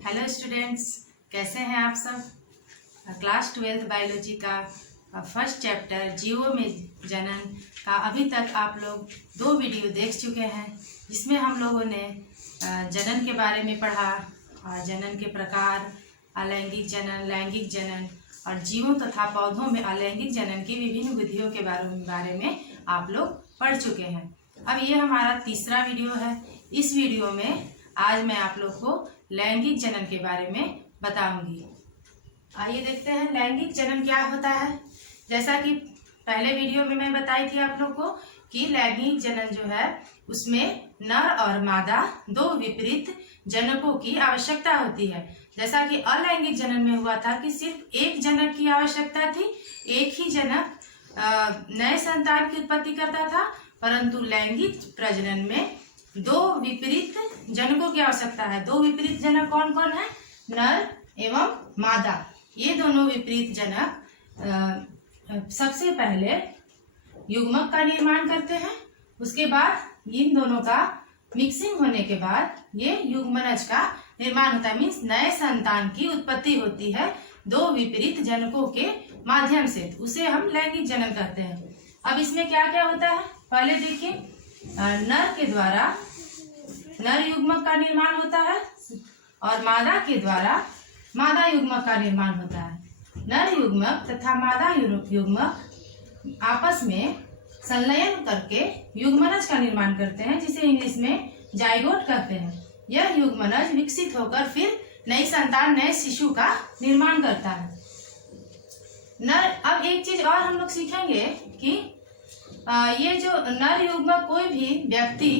Hello students, कैसे हैं आप सब। क्लास 12 बायोलॉजी का फर्स्ट चैप्टर जीवों में जनन का अभी तक आप लोग 2 वीडियो देख चुके हैं, जिसमें हम लोगों ने जनन के बारे में पढ़ा, जनन के प्रकार, अलैंगिक जनन, लैंगिक जनन और जीवों तथा पौधों में अलैंगिक जनन की विभिन्न विधियों के बारे में आप लोग पढ़ चुके हैं। अब ये हमारा तीसरा वीडियो है। इस वीडियो में आज मैं आप लोग को लैंगिक जनन के बारे में बताऊंगी। आइए देखते हैं लैंगिक जनन क्या होता है। जैसा कि पहले वीडियो में मैं बताई थी आप लोग को कि लैंगिक जनन जो है उसमें नर और मादा 2 विपरीत जनकों की आवश्यकता होती है। जैसा कि अलैंगिक जनन में हुआ था कि सिर्फ एक जनक की आवश्यकता थी, एक ही जनक नए संतान की उत्पत्ति करता था, परंतु लैंगिक प्रजनन में 2 विपरीत जनकों की आवश्यकता है। 2 विपरीत जनक कौन कौन है? नर एवं मादा। ये दोनों विपरीत जनक सबसे पहले युग्मक का निर्माण करते हैं, उसके बाद इन दोनों का मिक्सिंग होने के बाद ये युग्मनज का निर्माण होता है। मीन्स नए संतान की उत्पत्ति होती है 2 विपरीत जनकों के माध्यम से, उसे हम लैंगिक जनन कहते हैं। अब इसमें क्या क्या होता है, पहले देखिए। नर के द्वारा नर युग्मक का निर्माण होता है और मादा के द्वारा मादा युग्मक का निर्माण होता है। नर युग्मक तथा मादा युग्मक आपस में संलयन करके युग्मनज का निर्माण करते हैं, जिसे इंग्लिश में जाइगोट कहते हैं। यह युग्मनज विकसित होकर फिर नई संतान, नए शिशु का निर्माण करता है। अब एक चीज और हम लोग सीखेंगे कि ये जो नर युग्मक कोई भी व्यक्ति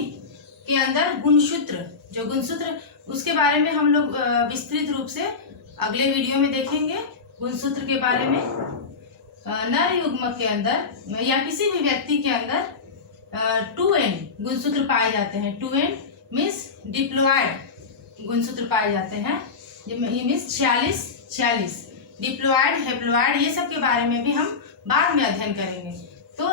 के अंदर गुणसूत्र उसके बारे में हम लोग विस्तृत रूप से अगले वीडियो में देखेंगे। गुणसूत्र के बारे में नर युग्मक के अंदर या किसी भी व्यक्ति के अंदर 2n गुणसूत्र पाए जाते हैं। 2n मीन्स डिप्लॉयड गुणसूत्र पाए जाते हैं, मीन्स 46 डिप्लॉयड, हेप्लॉयड, ये सब के बारे में भी हम बाद में अध्ययन करेंगे। तो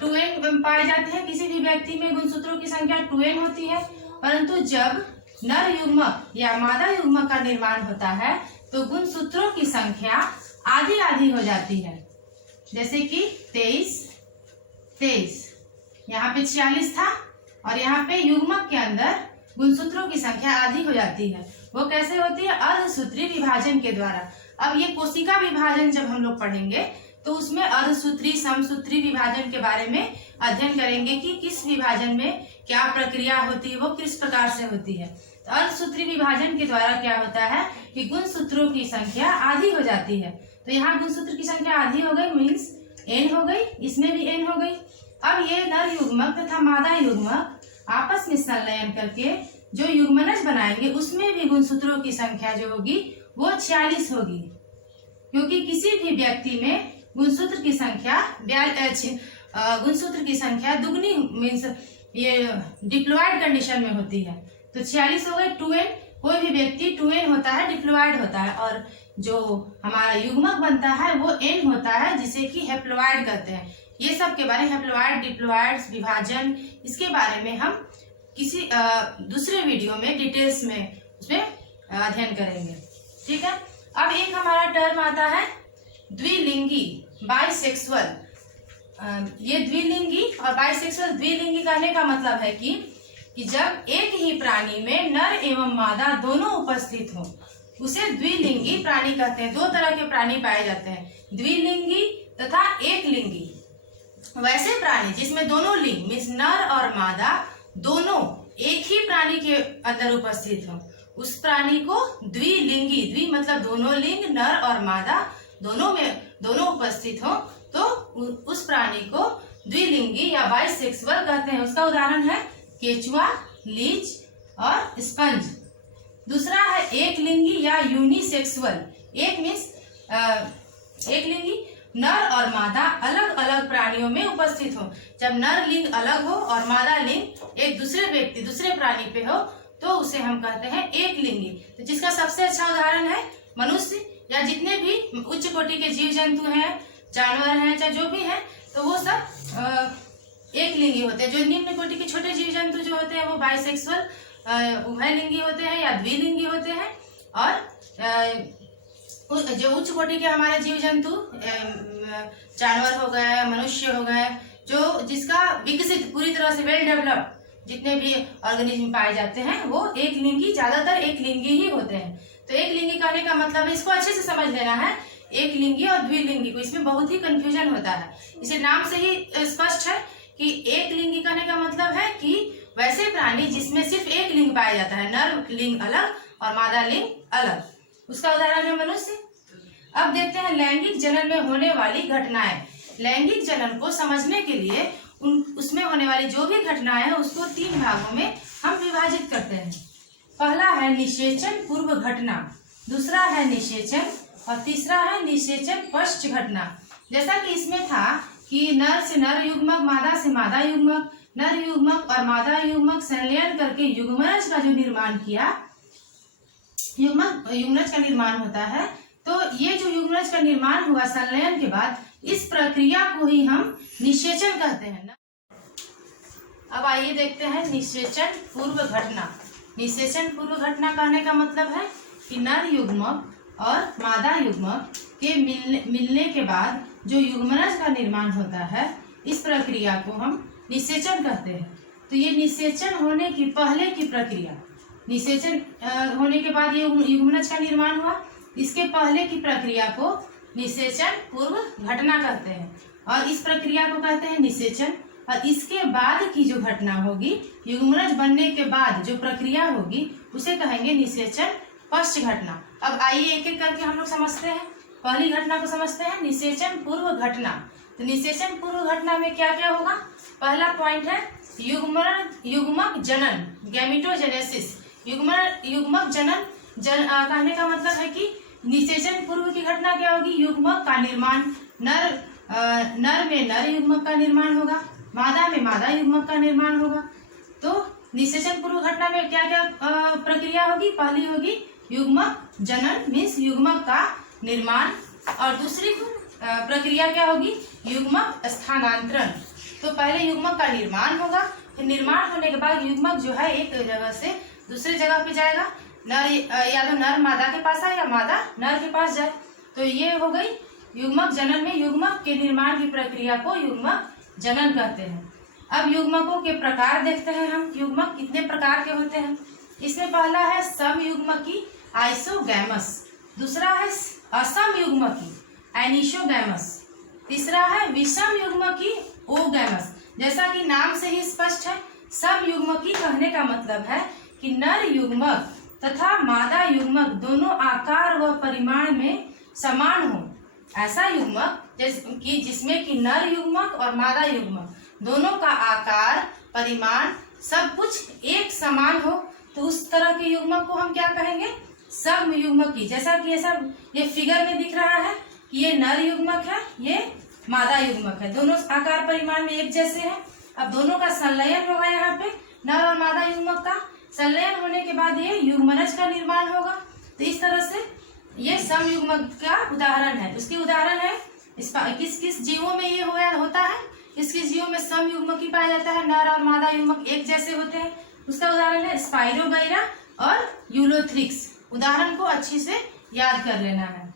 2n पाए जाते हैं, किसी भी व्यक्ति में गुणसूत्रों की संख्या 2n होती है। परंतु जब नर युग्मक या मादा युग्मक का निर्माण होता है तो गुणसूत्रों की संख्या आधी हो जाती है। जैसे कि 23, यहाँ पे 46 था और यहाँ पे युग्मक के अंदर गुणसूत्रों की संख्या आधी हो जाती है। वो कैसे होती है? अर्धसूत्री विभाजन के द्वारा। अब ये कोशिका विभाजन जब हम लोग पढ़ेंगे तो उसमें अर्धसूत्री, समसूत्री विभाजन के बारे में अध्ययन करेंगे कि किस विभाजन में क्या प्रक्रिया होती है, वो किस प्रकार से होती है। तो अर्धसूत्री विभाजन के द्वारा क्या होता है कि गुणसूत्रों की संख्या आधी हो जाती है। तो यहाँ गुणसूत्र की संख्या आधी हो गई, मीन्स n हो गई, इसमें भी n हो गई। अब ये नर युग्मक तथा मादा युग्मक आपस में संलयन करके जो युग्मनज बनाएंगे उसमें भी गुणसूत्रों की संख्या जो होगी वो 46 होगी, क्योंकि किसी भी व्यक्ति में गुणसूत्र की संख्या दुगनी, मीन्स ये डिप्लॉयड कंडीशन में होती है। तो 46 हो गए। 2n, कोई भी व्यक्ति 2n होता है, डिप्लॉयड होता है, और जो हमारा युग्मक बनता है वो n होता है, जिसे कि हेप्लॉयड कहते हैं। ये सब के बारे में, हेप्लॉयड, डिप्लॉयड, विभाजन, इसके बारे में हम किसी दूसरे वीडियो में डिटेल्स में उसमें अध्ययन करेंगे। ठीक है। अब एक हमारा टर्म आता है द्विलिंगी, बाइसेक्सुअल। ये द्विलिंगी और बाइसेक्सुअल, द्विलिंगी कहने का मतलब है कि जब एक ही प्राणी में नर एवं मादा दोनों उपस्थित हो उसे द्विलिंगी प्राणी कहते हैं। 2 तरह के प्राणी पाए जाते हैं, द्विलिंगी तथा एकलिंगी। वैसे प्राणी जिसमें दोनों लिंग मीन्स नर और मादा दोनों एक ही प्राणी के अंदर उपस्थित हो, उस प्राणी को द्विलिंगी, द्वि मतलब दोनों लिंग, नर और मादा दोनों उपस्थित हो, तो उस प्राणी को द्विलिंगी या बाइसेक्सुअल कहते हैं। उसका उदाहरण है केचुआ, लीच और स्पंज। दूसरा है एकलिंगी या यूनिसेक्सुअल। एक मीन्स एकलिंगी, नर और मादा अलग अलग प्राणियों में उपस्थित हो। जब नर लिंग अलग हो और मादा लिंग एक दूसरे प्राणी पे हो तो उसे हम कहते हैं एकलिंगी। तो जिसका सबसे अच्छा उदाहरण है मनुष्य या जितने भी उच्च कोटि के जीव जंतु हैं, जानवर हैं, चाहे जो भी है, तो वो सब एकलिंगी होते हैं। जो निम्न कोटि के छोटे जीव जंतु जो होते हैं वो बाइसेक्सुअल उभयलिंगी होते हैं या द्विलिंगी होते हैं। और जो उच्च कोटि के हमारे जीव जंतु जानवर हो गए, मनुष्य हो गए, जो जिसका विकसित पूरी तरह से वेल डेवलप्ड जितने भी ऑर्गेनिज्म पाए जाते हैं वो एक लिंगी, ज्यादातर एक लिंगी ही होते हैं। तो एक लिंगी कहने का मतलब है, इसको अच्छे से समझ लेना है, एक लिंगी और द्विलिंगी को, इसमें बहुत ही कंफ्यूजन होता है। इसे नाम से ही स्पष्ट है कि एक लिंगी कहने का मतलब है कि वैसे प्राणी जिसमें सिर्फ एक लिंग पाया जाता है, नर लिंग अलग और मादा लिंग अलग, उसका उदाहरण है मनुष्य। अब देखते हैं लैंगिक जनन में होने वाली घटनाएं। लैंगिक जनन को समझने के लिए उसमें होने वाली जो भी घटनाएं हैं उसको 3 भागों में हम विभाजित करते हैं। पहला है निषेचन पूर्व घटना, दूसरा है निषेचन और तीसरा है निषेचन पश्च घटना। जैसा कि इसमें था कि नर से नर युग्मक, मादा से मादा युग्मक, नर युग्मक और मादा युग्मक संलयन करके युग्मनज का जो निर्माण किया, युग्मनज का निर्माण होता है। तो ये जो युग्मनज का निर्माण हुआ संलयन के बाद, इस प्रक्रिया को ही हम निषेचन कहते हैं। अब आइए देखते हैं निषेचन पूर्व घटना। निषेचन पूर्व घटना कहने का मतलब है कि नर युग्मक और मादा युग्मक के मिलने के बाद जो युग्मनज का निर्माण होता है, इस प्रक्रिया को हम निषेचन कहते हैं। तो ये निषेचन होने की पहले की प्रक्रिया, निषेचन होने के बाद ये युग्मनज का निर्माण हुआ, इसके पहले की प्रक्रिया को निषेचन पूर्व घटना कहते हैं और इस प्रक्रिया को कहते हैं निषेचन। और इसके बाद की जो घटना होगी, युग्मनज बनने के बाद जो प्रक्रिया होगी, उसे कहेंगे निषेचन पश्च घटना। अब आइए एक एक करके हम लोग समझते हैं। पहली घटना को समझते हैं, निषेचन पूर्व घटना। तो निषेचन पूर्व घटना में क्या क्या होगा? पहला पॉइंट है युग्मक जनन, गैमिटोजेनेसिस। युग्मक जनन कहने का मतलब है कि निषेचन पूर्व की घटना क्या होगी? युग्मक का निर्माण, नर में नर युग्मक का निर्माण होगा, मादा में मादा युग्मक का निर्माण होगा। तो निषेचन पूर्व घटना में क्या क्या प्रक्रिया होगी? पहली होगी युग्मक जनन, मीन्स युग्मक का निर्माण, और दूसरी प्रक्रिया क्या होगी? युग्मक स्थानांतरण। तो पहले युग्मक का निर्माण होगा, फिर निर्माण होने के बाद युग्मक जो है एक जगह से दूसरे जगह पे जाएगा, नर या तो नर मादा के पास आए या मादा नर के पास जाए। तो ये हो गई युग्मक जनन में युग्मक के निर्माण की प्रक्रिया को युग्मक जनन कहते हैं। अब युग्मकों के प्रकार देखते हैं हम, युग्मक कितने प्रकार के होते हैं। इसमें पहला है समयुग्मकी आइसोगैमस, दूसरा है असम युग्मकी एनिसोगैमस, तीसरा है विषम युग्मकी ओगैमस। जैसा कि नाम से ही स्पष्ट है, समयुग्मकी कहने का मतलब है कि नर युग्मक तथा मादा युग्मक दोनों आकार व परिमाण में समान हो, ऐसा युग्मक जिसमें कि नर युग्मक और मादा युग्मक दोनों का आकार, परिमाण सब कुछ एक समान हो, तो उस तरह के युग्मक को हम क्या कहेंगे? समयुग्मकी। जैसा कि ये फिगर में दिख रहा है कि ये नर युग्मक है, ये मादा युग्मक है, दोनों आकार परिमाण में एक जैसे हैं। अब दोनों का संलयन होगा, यहाँ पे नर और मादा युग्मक का संलयन होने के बाद ये युग्मनज का निर्माण होगा। तो इस तरह से ये समयुग्मक का उदाहरण है। उसके उदाहरण है किस किस जीवों में ये होता है, किस किस जीवों में समयुग्मकी पाया जाता है, नर और मादा युग्मक एक जैसे होते हैं। उसका उदाहरण है स्पाइरोगाइरा और यूलोथ्रिक्स। उदाहरण को अच्छी से याद कर लेना है।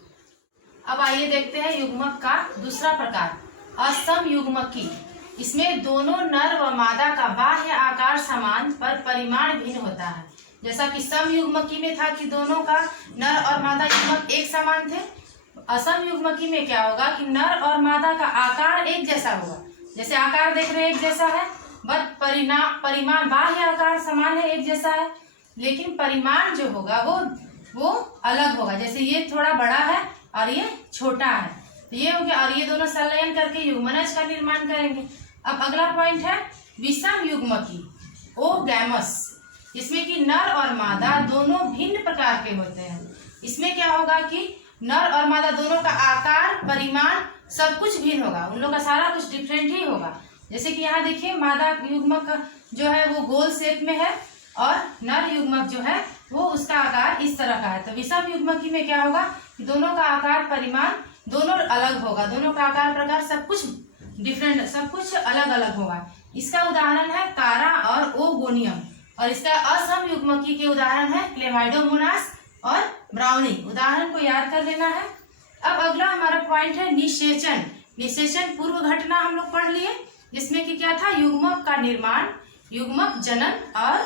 अब आइए देखते हैं युग्मक का दूसरा प्रकार, असमयुग्मकी। इसमें दोनों नर व मादा का बाह्य आकार समान पर परिमाण भिन्न होता है। जैसा कि समयुग्मकी में था कि दोनों का नर और मादा युग्मक एक समान थे, असमयुग्मकी में क्या होगा कि नर और मादा का आकार एक जैसा होगा। जैसे आकार देख रहे हैं एक जैसा है, बट परिमाण बाह्य आकार समान है, एक जैसा है, लेकिन परिमाण जो होगा वो अलग होगा। जैसे ये थोड़ा बड़ा है और ये छोटा है, तो ये हो गया, और ये दोनों संलयन करके युग्मनज का निर्माण करेंगे। अब अगला पॉइंट है विषम युग्मकी ओगैमस, इसमें कि नर और मादा दोनों भिन्न प्रकार के होते हैं। इसमें क्या होगा कि नर और मादा दोनों का आकार, परिमाण सब कुछ भिन्न होगा, उन लोग का सारा कुछ डिफरेंट ही होगा। जैसे कि यहाँ देखिए मादा युग्मक जो है वो गोल शेप में है और नर युग्मक जो है वो उसका आकार इस तरह का है। तो विषम युग्मकी में क्या होगा कि दोनों का आकार, परिमाण दोनों अलग होगा, दोनों का आकार, प्रकार सब कुछ डिफरेंट, सब कुछ अलग अलग होगा। इसका उदाहरण है कारा और ओगोनियम, और इसका असम युग्मकी के उदाहरण है क्लेमाइडोमोनास और ब्राउनिंग। उदाहरण को याद कर लेना है। अब अगला हमारा पॉइंट है निषेचन। निषेचन पूर्व घटना हम लोग पढ़ लिए, जिसमें कि क्या था, युग्मक का निर्माण, युग्मक जनन और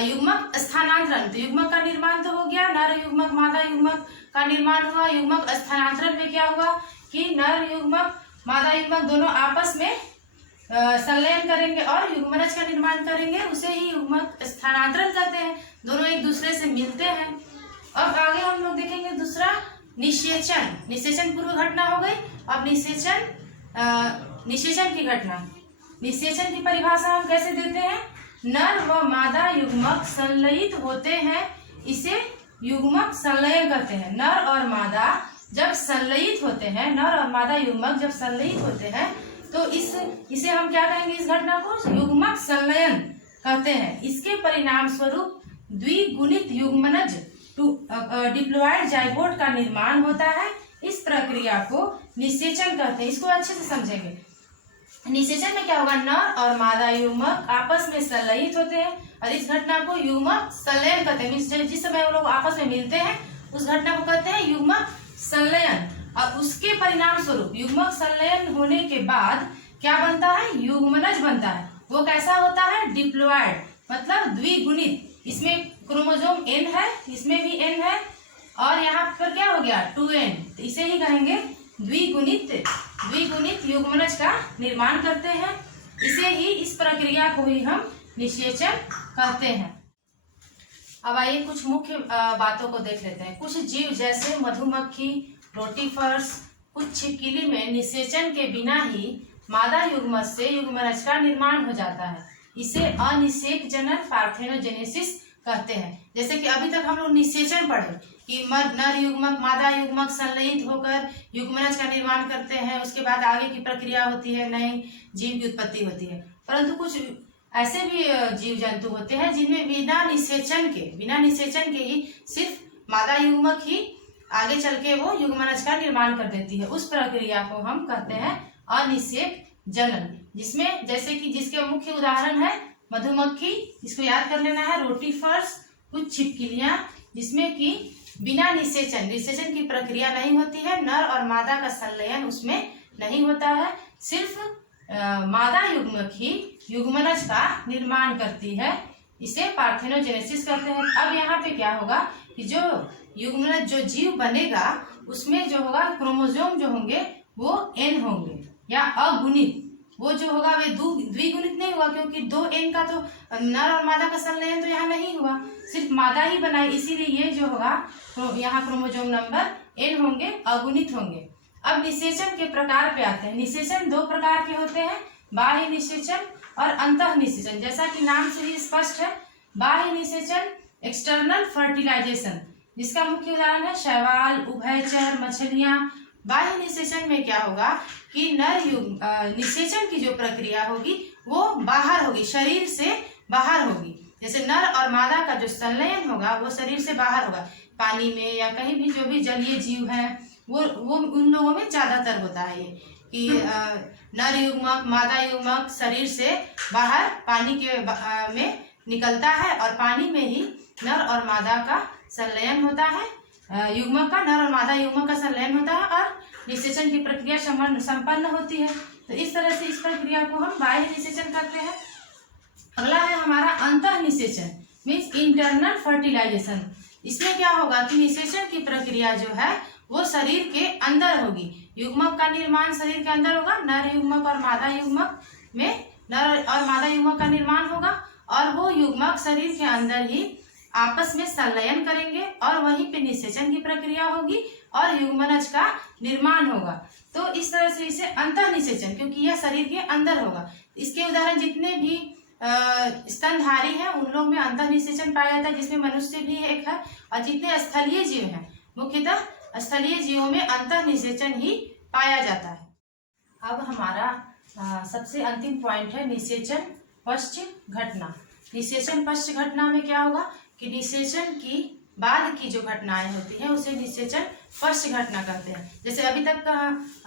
युग्मक स्थानांतरण। तो युग्मक का निर्माण तो हो गया, नर युग्मक मादा युग्मक का निर्माण हुआ। युग्मक स्थानांतरण में क्या हुआ कि नर युग्मक मादा युग्मक दोनों आपस में संलयन करेंगे और युग्मनज का निर्माण करेंगे, उसे ही युग्मक स्थानांतरण कहते हैं। दोनों एक दूसरे से मिलते हैं। अब आगे हम लोग देखेंगे दूसरा निषेचन। निषेचन पूर्व घटना हो गई। अब निषेचन की घटना। निषेचन की परिभाषा हम कैसे देते हैं, नर व मादा युग्मक संलयित होते हैं, इसे युग्मक संलयन कहते हैं। नर और मादा जब संलयित होते हैं, नर और मादा युग्मक जब संलयित होते हैं तो इसे हम क्या कहेंगे, इस घटना को युग्मक संलयन कहते हैं। इसके परिणाम स्वरूप द्विगुणित युग्मनज डिप्लॉयड जाइगोट का निर्माण होता है। इस प्रक्रिया को निषेचन कहते हैं। इसको अच्छे से समझेंगे। निषेचन में क्या होगा, नर और मादा युग्मक आपस में संलयित होते हैं और इस घटना को युग्मक संलयन कहते हैं। जिस समय वो लोग आपस में मिलते हैं उस घटना को कहते हैं युग्मक संलयन। और उसके परिणाम स्वरूप युग्मक संलयन होने के बाद क्या बनता है, युग्मनज बनता है। वो कैसा होता है, डिप्लॉयड, मतलब द्विगुणित। इसमें क्रोमोसोम n है, इसमें भी n है और यहाँ पर क्या हो गया 2n, तो इसे ही कहेंगे द्विगुणित युग्मनज का निर्माण करते हैं। इसे ही, इस प्रक्रिया को ही हम निषेचन कहते हैं। अब आइए कुछ मुख्य बातों को देख लेते हैं। कुछ जीव जैसे मधुमक्खी, रोटीफर्स, कुछ छिपकली में निषेचन के बिना ही मादा युग्मज से युग्मनज का निर्माण हो जाता है। इसे अनिषेक जनन पार्थेनोजेनेसिस कहते हैं। जैसे कि अभी तक हम लोग निषेचन पढ़े कि नर युग्मक मादा युग्मक संलयित होकर युग्मनज का निर्माण करते हैं, उसके बाद आगे की प्रक्रिया होती है, नए जीव की उत्पत्ति होती है। परंतु कुछ ऐसे भी जीव जंतु होते हैं जिनमें बिना निषेचन के ही सिर्फ मादा युग्मक ही आगे चल के वो युग्मनज का निर्माण कर देती है। उस प्रक्रिया को हम कहते हैं अनिषेक जनन। जिसमें जैसे कि जिसके मुख्य उदाहरण है मधुमक्खी, इसको याद कर लेना है, रोटीफर्स, कुछ छिपकलियां जिसमें कि बिना निषेचन की प्रक्रिया नहीं होती है, नर और मादा का संलयन उसमें नहीं होता है, सिर्फ मादा युग्मक ही युग्मनज का निर्माण करती है। इसे पार्थेनोजेनेसिस कहते हैं। अब यहाँ पे क्या होगा कि जो युग्मनज जो जीव बनेगा उसमें जो होगा क्रोमोसोम जो होंगे वो n होंगे या अगुणित। वो जो होगा वे द्विगुणित नहीं हुआ, क्योंकि 2n का तो नर और मादा का संलयन तो यहाँ नहीं हुआ, सिर्फ मादा ही बनाई। इसीलिए ये जो होगा तो यहाँ क्रोमोसोम नंबर n होंगे, अगुणित होंगे। अब निषेचन के प्रकार पे आते हैं। निषेचन 2 प्रकार के होते हैं, बाह्य निषेचन और अंतः निषेचन। जैसा कि नाम से ही स्पष्ट है, बाह्य निषेचन एक्सटर्नल फर्टिलाइजेशन, जिसका मुख्य उदाहरण है शैवाल, उभयचर, मछलियां। बाह्य निषेचन में क्या होगा कि निषेचन की जो प्रक्रिया होगी वो बाहर होगी, शरीर से बाहर होगी। जैसे नर और मादा का जो संलयन होगा वो शरीर से बाहर होगा, पानी में या कहीं भी जो भी जलीय जीव है वो उन लोगों में ज्यादातर होता है ये कि नर युग्मक मादा युग्मक शरीर से बाहर पानी के में निकलता है और पानी में ही नर और मादा का संलयन होता है। युग्मक का नर और मादा युग्मक का संलयन होता है और निषेचन की प्रक्रिया संपन्न होती है। तो इस तरह से इस प्रक्रिया को हम बाह्य निषेचन करते हैं। अगला है हमारा अंतः निषेचन, मीन्स इंटरनल फर्टिलाइजेशन। इसमें क्या होगा कि निषेचन की प्रक्रिया जो है वो शरीर के अंदर होगी। युग्मक का निर्माण शरीर के अंदर होगा, नर युग्मक और मादा युग्मक में नर और मादा युग्मक का निर्माण होगा और वो युग्मक शरीर के अंदर ही आपस में संलयन करेंगे और वहीं पे निषेचन की प्रक्रिया होगी और युग्मनज का निर्माण होगा। तो इस तरह से इसे अंतः निषेचन, क्योंकि यह शरीर के अंदर होगा। इसके उदाहरण जितने भी स्तनधारी हैं उन लोग में अंतः निषेचन पाया जाता है, जिसमें मनुष्य भी एक है। और जितने स्थलीय जीव हैं मुख्यतः स्थलीय जीवों में अंतः निषेचन ही पाया जाता है। अब हमारा सबसे अंतिम पॉइंट है निषेचन पश्च घटना। निषेचन पश्च घटना में क्या होगा कि निषेचन की बाद की जो घटनाएं होती हैं उसे निषेचन पश्च घटना कहते हैं। जैसे अभी तक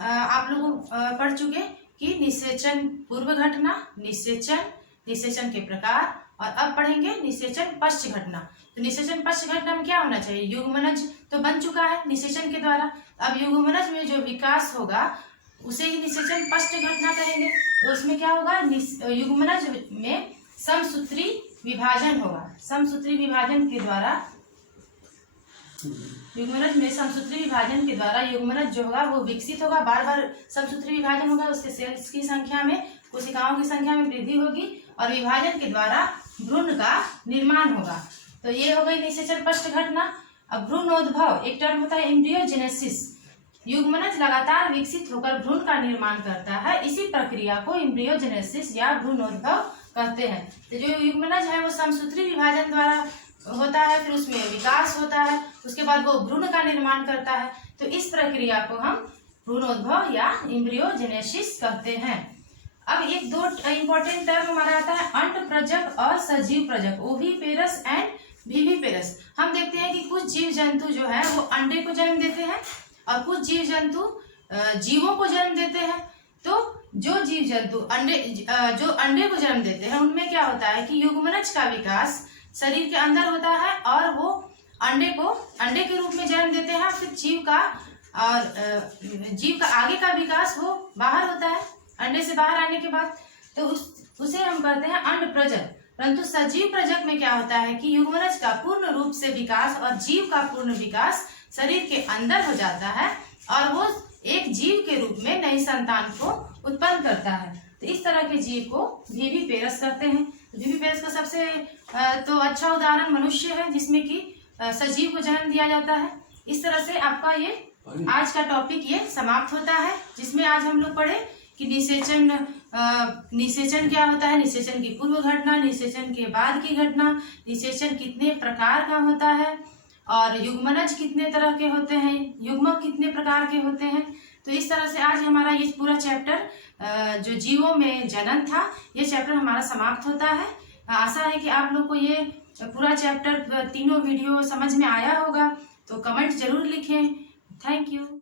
आप लोग पढ़ चुके कि निषेचन पूर्व घटना, निषेचन के प्रकार, और अब पढ़ेंगे निषेचन पश्च घटना। तो निषेचन पश्च घटना में क्या होना चाहिए, युग्मनज तो बन चुका है निषेचन के द्वारा। अब युग्मनज में जो विकास होगा उसे ही निषेचन पश्च घटना कहेंगे। तो उसमें क्या होगा, युग्मनज में समसूत्री विभाजन होगा। समसूत्री विभाजन के द्वारा, युग्मनज में समसूत्री विभाजन के द्वारा युग्मनज जो होगा वो विकसित होगा। बार बार समसूत्री विभाजन होगा, उसके सेल्स की संख्या में, कोशिकाओं की संख्या में वृद्धि होगी और विभाजन के द्वारा भ्रूण का निर्माण होगा। तो ये हो गई निषेचन पश्च घटना। अब भ्रूणोद्भव, एक टर्म होता है एम्ब्रियोजेनेसिस। युग्मनज लगातार विकसित होकर भ्रूण का निर्माण करता है, इसी प्रक्रिया को एम्ब्रियोजेनेसिस या भ्रूणोद्भव कहते हैं। तो जो युग्मनज है वो समसूत्री विभाजन द्वारा होता है, फिर उसमें विकास होता है, उसके बाद वो भ्रूण का निर्माण करता है। तो इस प्रक्रिया को हम भ्रूणोद्भव या एम्ब्रियोजेनेसिस कहते हैं। अब एक दो इंपॉर्टेंट टर्म हमारा आता है अंडप्रजक और सजीव प्रजक, ओविपेरस एंड विविपेरस। हम देखते हैं कि कुछ जीव जंतु जो है वो अंडे को जन्म देते हैं और कुछ जीव जंतु जीवों को जन्म देते हैं। तो जो जीव जंतु जो अंडे को जन्म देते हैं उनमें क्या होता है कि युग्मनज का विकास शरीर के अंदर होता है और वो अंडे के रूप में जन्म देते हैं। फिर जीव का आगे का विकास वो बाहर होता है अंडे से बाहर आने के बाद, तो उसे हम कहते हैं अंडप्रजक। परंतु सजीव प्रजक में क्या होता है कि युग्मनज का पूर्ण रूप से विकास और जीव का पूर्ण विकास शरीर के अंदर हो जाता है और वो एक जीव के रूप में नई संतान को उत्पन्न करता है। तो इस तरह के जीव को विविपेरस कहते हैं। विविपेरस का सबसे तो अच्छा उदाहरण मनुष्य है, जिसमें कि सजीव को जन्म दिया जाता है। इस तरह से आपका ये आज का टॉपिक ये समाप्त होता है, जिसमें आज हम लोग पढ़े कि निषेचन क्या होता है, निषेचन की पूर्व घटना, निषेचन के बाद की घटना, निषेचन कितने प्रकार का होता है और युग्मनज कितने तरह के होते हैं, युग्मक कितने प्रकार के होते हैं। तो इस तरह से आज हमारा ये पूरा चैप्टर जो जीवों में जनन था, ये चैप्टर हमारा समाप्त होता है। आशा है कि आप लोग को ये पूरा चैप्टर तीनों वीडियो समझ में आया होगा। तो कमेंट जरूर लिखें। Thank you.